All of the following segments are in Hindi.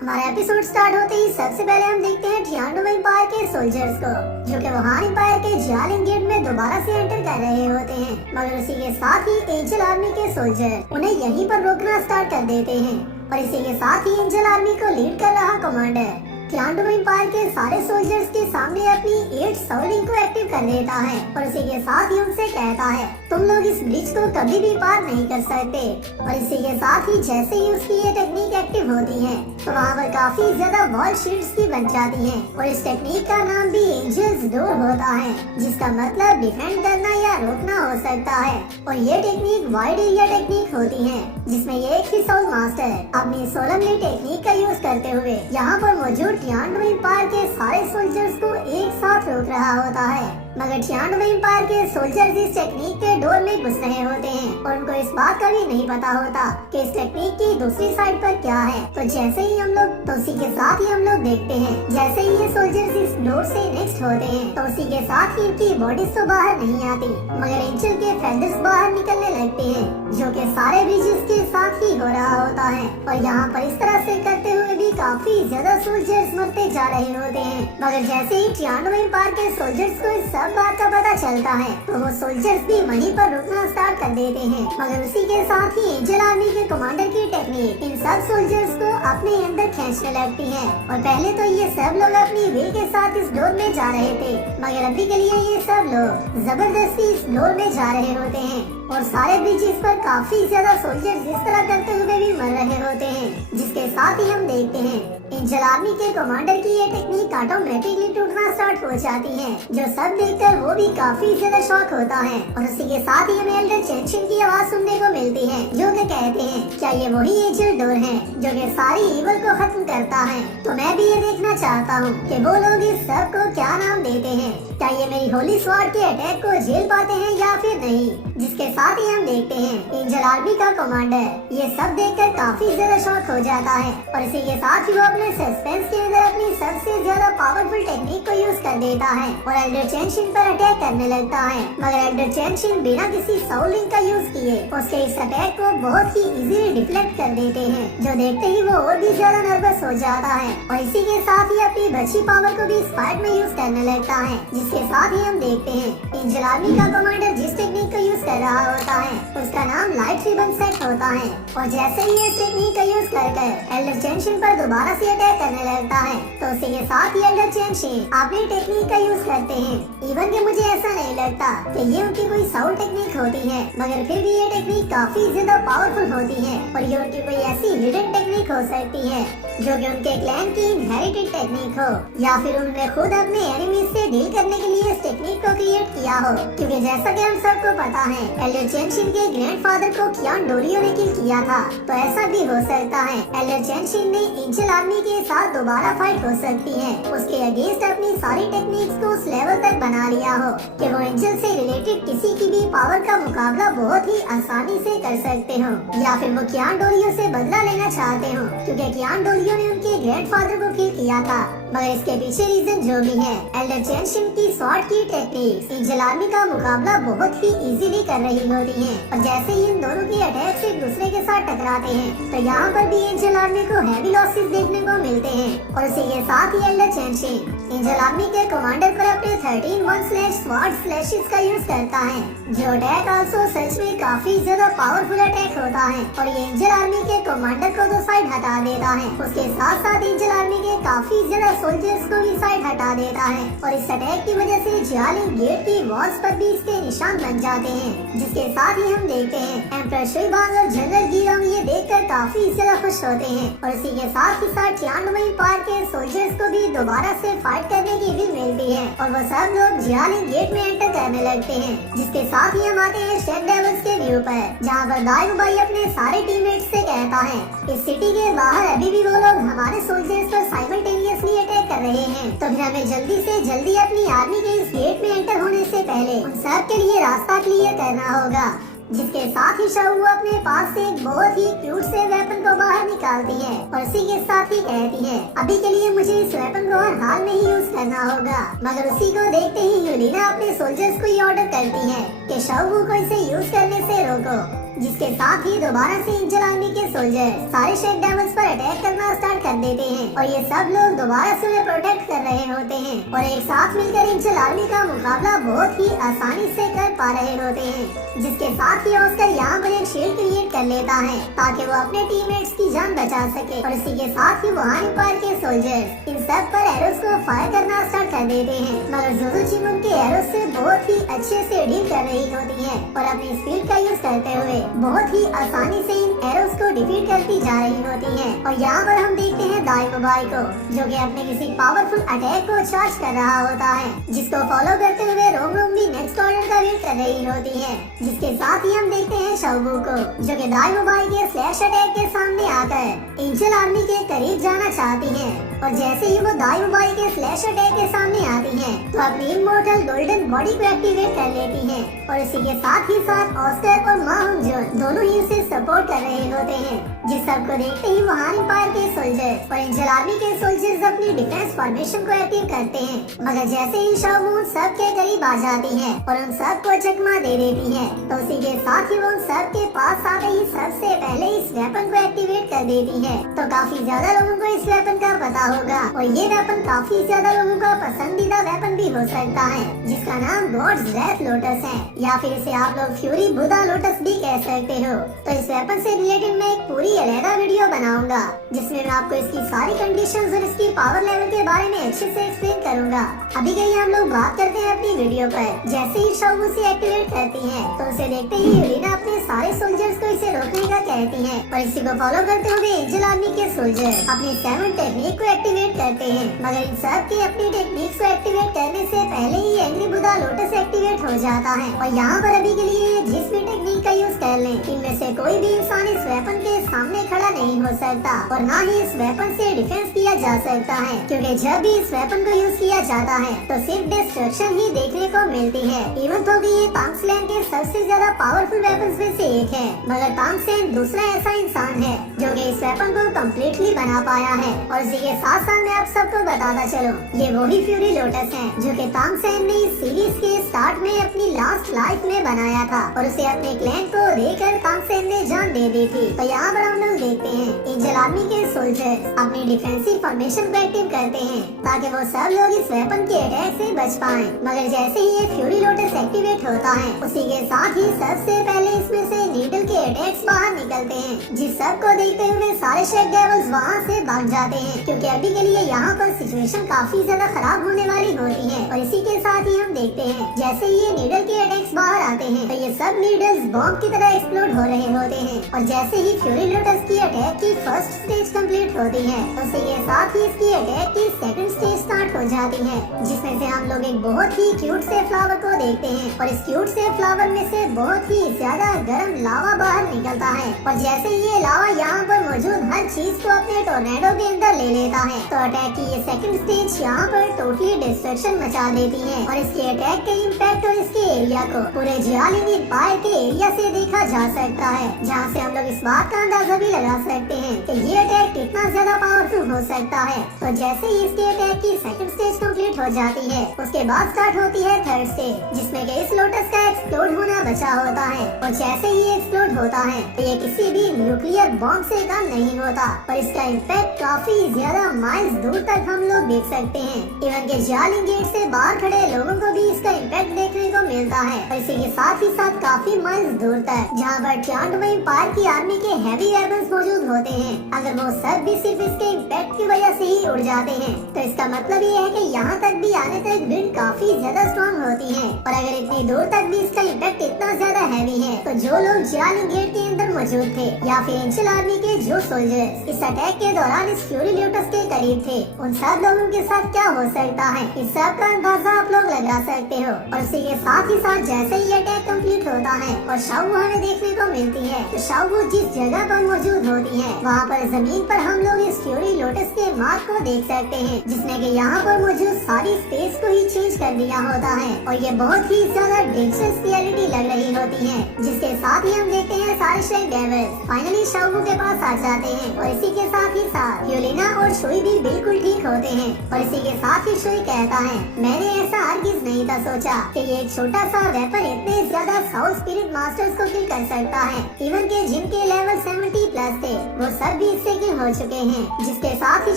हमारा एपिसोड स्टार्ट होते ही सबसे पहले हम देखते हैं टियानो एम्पायर के सोल्जर्स को, जो कि वुहान एम्पायर के जियालिंग गेट में दोबारा से एंटर कर रहे होते हैं। मगर उसी के साथ ही एंजल आर्मी के सोल्जर उन्हें यहीं पर रोकना स्टार्ट कर देते हैं और इसी के साथ ही एंजल आर्मी को लीड कर रहा कमांडर टियानो एम्पायर के सारे सोल्जर्स के सामने अपनी 8 सोलिंग को एक्टिव कर देता है और उसी के साथ ही उनसे कहता है, तुम लोग इस ब्रिज को कभी भी पार नहीं कर सकते। और इसी के साथ ही जैसे ही उसकी ये टेक्निक एक्टिव होती है तो वहाँ पर काफी ज्यादा वॉल शील्ड्स भी बन जाती हैं और इस टेक्निक का नाम भी एंजल्स डोर होता है, जिसका मतलब डिफेंड करना या रोकना हो सकता है। और ये टेक्निक वाइड एरिया टेक्निक होती है, जिसमें एक ही सोल मास्टर अपनी सोलमली टेक्निक का यूज करते हुए यहाँ पर मौजूद टियानो एम्पायर के सारे सोल्जर्स को एक साथ रोक रहा होता है। मगर टियानो एम्पायर के सोल्जर्स इस टेक्निक के डोर में घुस रहे होते हैं और उनको इस बात का भी नहीं पता होता कि इस टेक्निक की दूसरी साइड पर क्या है। तो जैसे ही हम लोग तो उसी के साथ ही हम लोग देखते हैं जैसे ही ये सोल्जर्स इस डोर से नेक्स्ट होते हैं तो उसी के साथ ही इनकी बॉडीज तो बाहर नहीं आती मगर एंजल के फेदर्स बाहर निकलने लगते हैं, जो कि सारे ब्रिजेस के साथ ही हो रहा होता है। और यहाँ पर इस तरह से करते हुए भी काफी ज्यादा सोल्जर्स मरते जा रहे होते हैं। मगर जैसे ही टियानो एम्पायर के सोल्जर्स को इस सब बात का पता चलता है तो वो सोल्जर्स भी वहीं पर रुकना स्टार्ट कर देते हैं। मगर उसी के साथ ही एंजल आर्मी के कमांडर की टेक्निक इन सब सोल्जर्स को अपने अंदर खींचने लगती है। और पहले तो ये सब लोग अपनी विल के साथ इस डोर में जा रहे थे, मगर अभी के लिए ये सब लोग जबरदस्ती इस डोर में जा रहे होते हैं और सारे ब्रिजेस पर काफी ज्यादा सोल्जर्स इस तरह करते हुए भी मर रहे होते हैं। जिसके साथ ही हम देखते हैं एंजल आर्मी के कमांडर की ये टेक्निक ऑटोमेटिकली टूटना स्टार्ट हो जाती है, जो सब देखकर वो भी काफी ज्यादा शॉक होता है। और उसी के साथ ही हमें एल्डर चेंशिन की आवाज सुनने को मिलती है, जो कि कहते हैं, क्या ये वही एंजल डोर है जो कि सारी ईवल को खत्म करता है? तो मैं भी ये देखना चाहता हूँ कि वो लोग इस सब को क्या नाम देते हैं। क्या ये मेरी होली स्वॉर्ड के अटैक को झेल पाते हैं या फिर नहीं? जिसके साथ ही हम देखते हैं एंजल आर्मी का कमांडर ये सब देखकर काफी ज्यादा शॉक हो जाता है और इसी के साथ ही वो अपने सस्पेंस के अंदर अपनी सबसे ज्यादा पावरफुल टेक्निक को यूज कर देता है और एल्डर चेंशिन पर अटैक करने लगता है। मगर एल्डर चेंशिन बिना किसी सोलिंग का यूज किए उसके इस अटैक को बहुत ही इजीली डिफ्लेक्ट कर देते हैं, जो देखते ही वो और भी ज्यादा नर्वस हो जाता है और इसी के साथ ही अपनी बची पावर को भी इस फाइट में यूज करने लगता है। जिसके साथ ही हम देखते हैं एंजल आर्मी का कमांडर जिस टेक्निक का यूज कर रहा होता है उसका नाम लाइट रिबन सेट होता है और जैसे ही इस टेक्निक का यूज कर एल्डर चेंशिन पर दोबारा से अटैक करने लगता है तो उसी के साथ ही एल्डर चेंशिन अपनी टेक्निक का यूज करते हैं। इवन कि मुझे ऐसा नहीं लगता कि ये उनकी कोई साउंड टेक्निक होती है, मगर फिर भी ये टेक्निक काफी ज्यादा पावरफुल होती है और ये उनकी कोई ऐसी हिडन टेक्निक हो सकती है जो कि उनके क्लैन की इनहेरिटेड टेक्निक हो या फिर उन्होंने खुद अपने एनिमीज से डील करने के लिए इस टेक्निक को क्रिएट किया हो। क्योंकि जैसा कि हम सबको पता है एल्डर चेंशिन के ग्रैंडफादर को कियान डोरियो ने किल किया था, तो ऐसा भी हो सकता है एल्डर चेंशिन ने एंजल आर्मी के साथ दोबारा फाइट हो सकती है, उसके अगेंस्ट अपनी सारी टेक्निक्स को उस लेवल तक बना लिया हो कि वो एंजल से रिलेटेड किसी की भी पावर का मुकाबला बहुत ही आसानी से कर सकते हो, या फिर वो कियान डोरियो से बदला लेना चाहते हो क्योंकि कियान डोरियो ने उनके ग्रैंडफादर को किल किया था। मगर इसके पीछे रीजन जो भी है, एल्डर चेंशिन की स्वॉर्ड की टेक्निक्स एंजल आर्मी का मुकाबला बहुत ही इजीली कर रही होती हैं और जैसे ही इन दोनों के अटैक से एक दूसरे के साथ टकराते हैं तो यहाँ पर भी एंजल आर्मी को हैवी लॉसेस देखने को मिलते हैं। और इसी के साथ ही एल्डर चेंशिन एंजल आर्मी के कमांडर पर अपने 13 स्वॉर्ड स्लैशेस का यूज करता है, जो अटैक आल्सो सच में काफी ज्यादा पावरफुल अटैक होता है और ये एंजल आर्मी के कमांडर को तो साइड हटा देता है, उसके साथ साथ एंजल आर्मी के काफी ज्यादा सोल्जर्स को भी साइड हटा देता है और इस अटैक की वजह से जियालिंग गेट की वॉल्स पर भी इसके निशान बन जाते हैं। जिसके साथ ही हम देखते हैं एम्परर शुइबांग और जनरल गिरोंग ये देखकर काफी ज्यादा खुश होते हैं और इसी के साथ ही साथ टियानो एम्पायर के सोल्जर्स को भी दोबारा से फाइट करने की विल मिलती है और वो सब लोग जियालिंग गेट में एंटर करने लगते हैं। जिसके साथ ही हम आते हैं शेड डेविल्स के व्यू पर, जहाँ पर दायु भाई अपने सारे टीममेट्स से कहता है इस सिटी के बाहर अभी भी वो लोग हमारे सोल्जर्स पर साइमल्टेनियसली अटैक कर रहे हैं, तो फिर हमें जल्दी से जल्दी अपनी आर्मी के इस गेट में एंटर होने से पहले उन सब के लिए रास्ता क्लियर करना होगा। जिसके साथ ही शाहू अपने पास से एक बहुत ही क्यूट से वेपन को बाहर निकालती है और इसी के साथ ही कहती है अभी के लिए मुझे इस वेपन को हर हाल में ही यूज करना होगा। मगर उसी को देखते ही यूलिना अपने सोल्जर्स को ये ऑर्डर करती है कि शाहू को इसे यूज करने से रोको। जिसके साथ ही दोबारा से एंजल आर्मी के सोल्जर सारे शेक डेविल्स पर अटैक करना स्टार्ट कर देते हैं और ये सब लोग दोबारा से उन्हें प्रोटेक्ट कर रहे होते हैं और एक साथ मिलकर एंजल आर्मी का मुकाबला बहुत ही आसानी से कर पा रहे होते हैं। जिसके साथ ही ऑस्कर यहाँ पर एक शील्ड क्रिएट कर लेता है ताकि वो अपने टीममेट्स की जान बचा सके और इसी के साथ ही वहाँ एम्पायर के सोल्जर्स इन सब पर एरोस को फायर करना स्टार्ट कर देते हैं, मगर जोजोचिम उनके एरोस से बहुत ही अच्छे से डील कर रही होती है और अपनी स्पीड का यूज करते हुए बहुत ही आसानी से इन एरोस को डिफीट करती जा रही होती है। और यहाँ पर हम देखते हैं दाइमोबाई को जो कि अपने किसी पावरफुल अटैक को चार्ज कर रहा होता है, जिसको फॉलो करते हुए रोम भी नेक्स्ट ऑर्डर का वेट कर रही होती है। जिसके साथ ही हम देखते हैं शाओबू को जो कि दाइमोबाई के स्लैश अटैक के सामने आकर एंजल आर्मी के करीब जाना चाहती है और जैसे ही वो दाइमोबाई के स्लैश अटैक के सामने आती है तो अपनी इमोर्टल गोल्डन बॉडी को एक्टिवेट कर लेती है और इसी के साथ ही साथ ऑस्कर और मा हुंजन दोनों ही उसे सपोर्ट कर रहे होते हैं। जिस सब को देखते ही वहाँ एम्पायर के सोल्जर्स और एंजल आर्मी के सोल्जर्स अपनी डिफेंस फॉर्मेशन को एक्टिव करते हैं, मगर जैसे ही शाओबू सब के करीब आ जाती है और उन सब को चकमा दे देती है तो उसी के साथ ही वो उन सब के पास आते ही सबसे पहले इस वेपन को एक्टिवेट कर देती है। तो काफी ज्यादा लोगों को इस वेपन का पता होगा और ये वेपन काफी ज्यादा लोगों का पसंदीदा वेपन भी हो सकता है, जिसका नाम गॉड्स रेथ लोटस है या फिर इसे आप लोग फ्यूरी बुधा लोटस भी कह सकते हो। तो इस वेपन से रिलेटेड मैं एक पूरी अलग वीडियो बनाऊंगा जिसमें मैं आपको इसकी सारी कंडीशंस और इसकी पावर लेवल के बारे में अच्छे से एक्सप्लेन करूंगा। अभी कहीं हम लोग बात करते हैं अपनी वीडियो पर। जैसे ही शाओबू से एक्टिवेट करती है तो उसे देखते ही यूलिना अपने सारे सोल्जर्स को इसे रोकने का कहती है और इसी को फॉलो करते हुए एंजल आर्मी के सोल्जर अपनी 7 टेक्निक को एक्टिवेट करते हैं, मगर इन सब के अपनी टेक्निक्स को एक्टिवेट करने से पहले ही एंग्री बुधा लोटस एक्टिवेट हो जाता है। और यहाँ पर अभी के लिए जिस भी टेक्निक का यूज कर लें इनमें से कोई भी इंसान इस वेपन के सामने खड़ा नहीं हो सकता और न ही इस वेपन से डिफेंस किया जा सकता है, क्योंकि जब भी इस वेपन को यूज किया जाता है तो सिर्फ डिस्ट्रक्शन ही देखने को मिलती है। इवन तो ये तांगसेन के सबसे ज्यादा पावरफुल वेपन में से एक है, मगर तांगसेन दूसरा ऐसा इंसान है जो कि इस वेपन को कम्प्लीटली बना पाया है। और इसी के साथ साथ मैं आप सबको बताता चलूं, ये वही फ्यूरी लोटस है जो कि तांगसेन ने इस सीरीज के स्टार्ट में अपनी लास्ट लाइफ में बनाया था और उसे अपने क्लैन को देकर तांगसेन ने जान दे दी थी। तो यहाँ पर हम लोग देखते हैं एंजल आर्मी के सोल्जर्स अपनी डिफेंसिव फॉर्मेशन को एक्टिव करते हैं ताकि वो सब लोग इस वेपन के अटैक से बच पाएं। मगर जैसे ही ये फ्यूरी लोटस एक्टिवेट होता है उसी के साथ ही सबसे पहले इसमें से नीडल के अटैक्स बाहर निकलते हैं, जिस सब को देखते हुए सारे शेक डेविल्स वहाँ से भाग जाते हैं, क्योंकि अभी के लिए यहाँ पर सिचुएशन काफी ज्यादा खराब होने वाली होती है। और इसी के साथ ही हम देखते हैं जैसे ही ये नीडल के अटैक्स बाहर आते हैं तो ये सब नीडल्स बॉम्ब की तरह एक्सप्लोड हो रहे होते हैं। और जैसे ही फ्यूरी लोटस की अटैक की फर्स्ट स्टेज कंप्लीट होती है उसी के साथ ही इसकी अटैक की सेकंड स्टेज स्टार्ट हो जाती है, जिसमें से हम लोग एक बहुत ही क्यूट से फ्लावर को देखते हैं और इस क्यूट से फ्लावर में से बहुत ही ज्यादा गर्म लावा बाहर निकलता है। और जैसे ही ये लावा यहाँ पर मौजूद हर चीज को अपने टोर्नेडो के अंदर ले लेता है तो अटैक की ये सेकंड स्टेज यहाँ पर टोटली डिस्ट्रक्शन मचा देती है और इसके अटैक के इम्पैक्ट और इसके एरिया को पूरे जियालिंग एम्पायर के एरिया से देखा जा सकता है, जहाँ से हम लोग इस बात का अंदाजा भी लगा सकते हैं कि ये अटैक कितना ज्यादा पावरफुल हो सकता है। तो जैसे ही इसके अटैक की सेकंड स्टेज कंप्लीट हो जाती है उसके बाद स्टार्ट होती है थर्ड स्टेज, जिसमें कि इस लोटस का एक्सप्लोड होना बचा होता है। और जैसे ही ये एक्सप्लोड होता है तो ये किसी भी न्यूक्लियर बॉम्ब से कम नहीं होता और इसका इम्पैक्ट काफी ज्यादा माइल्स दूर तक हम लोग देख सकते हैं। इवन के जियालिंग गेट से बाहर खड़े लोगों को भी इसका इम्पैक्ट देखने को मिलता है और इसी के साथ ही साथ काफी माइल्स दूर तक जहाँ पर ट्रियानडो एम्पायर की आर्मी के हैवी वेपन्स मौजूद होते हैं, अगर वो सब भी सिर्फ इसके इम्पैक्ट की वजह से ही उड़ जाते हैं तो इसका मतलब ये है कि यहाँ तक भी आने तक विंड काफी ज्यादा स्ट्रॉन्ग होती है। और अगर इतनी दूर तक भी इसका इम्पैक्ट इतना ज्यादा हैवी है तो जो लोग जियालिंग गेट के अंदर मौजूद थे या फिर एंजल आर्मी के जो सोल्जर्स इस अटैक के दौरान इस फ्यूरी लोटस के करीब थे उन सब लोगों के साथ क्या हो सकता है, इस सब का अंदाजा आप लोग लगा सकते हो। और इसी के साथ ही साथ जैसे ही अटैक कंप्लीट होता है और शाओबू हमें देखने को मिलती है तो शाओबू जिस जगह पर मौजूद होती है वहाँ पर जमीन पर हम लोग इस फ्यूरी लोटस के मार्क को देख सकते हैं, जिसने कि यहाँ पर मौजूद सारी स्पेस को ही चेंज कर दिया होता है और ये बहुत ही ज्यादा डेंजरस रियलिटी लग रही होती है। जिसके साथ ही हम देखते हैं सारे शेक डेविल्स फाइनली शाओबू के पास आ जाते हैं और इसी के साथ ही साथ योलेना और शोई भी बिल्कुल ठीक होते हैं और इसी के साथ ही शोई कहता है, मैंने ऐसा हरगिज नहीं था सोचा कि ये एक छोटा सा वेपन इतने ज्यादा साउथ स्पिरिट मास्टर्स को किल कर सकता है। इवन के जिनके लेवल 70 प्लस थे वो सब भी इससे किल हो चुके हैं। जिसके साथ ही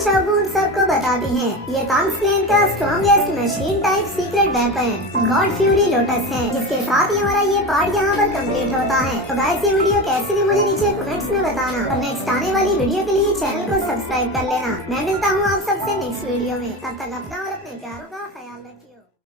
शगुन सबको बताती है ये तांग्स क्लैन का strongest machine type secret weapon God fury lotus है। जिसके साथ ही हमारा ये पार्ट यहाँ पर कंप्लीट होता है। तो गाइस ये वीडियो कैसी थी मुझे नीचे कमेंट्स में बताना और नेक्स्ट आने वाली वीडियो के लिए चैनल को सब्सक्राइब कर लेना। मैं मिलता हूँ आप सबसे नेक्स्ट वीडियो में, तब तक अपना और अपने प्यारों का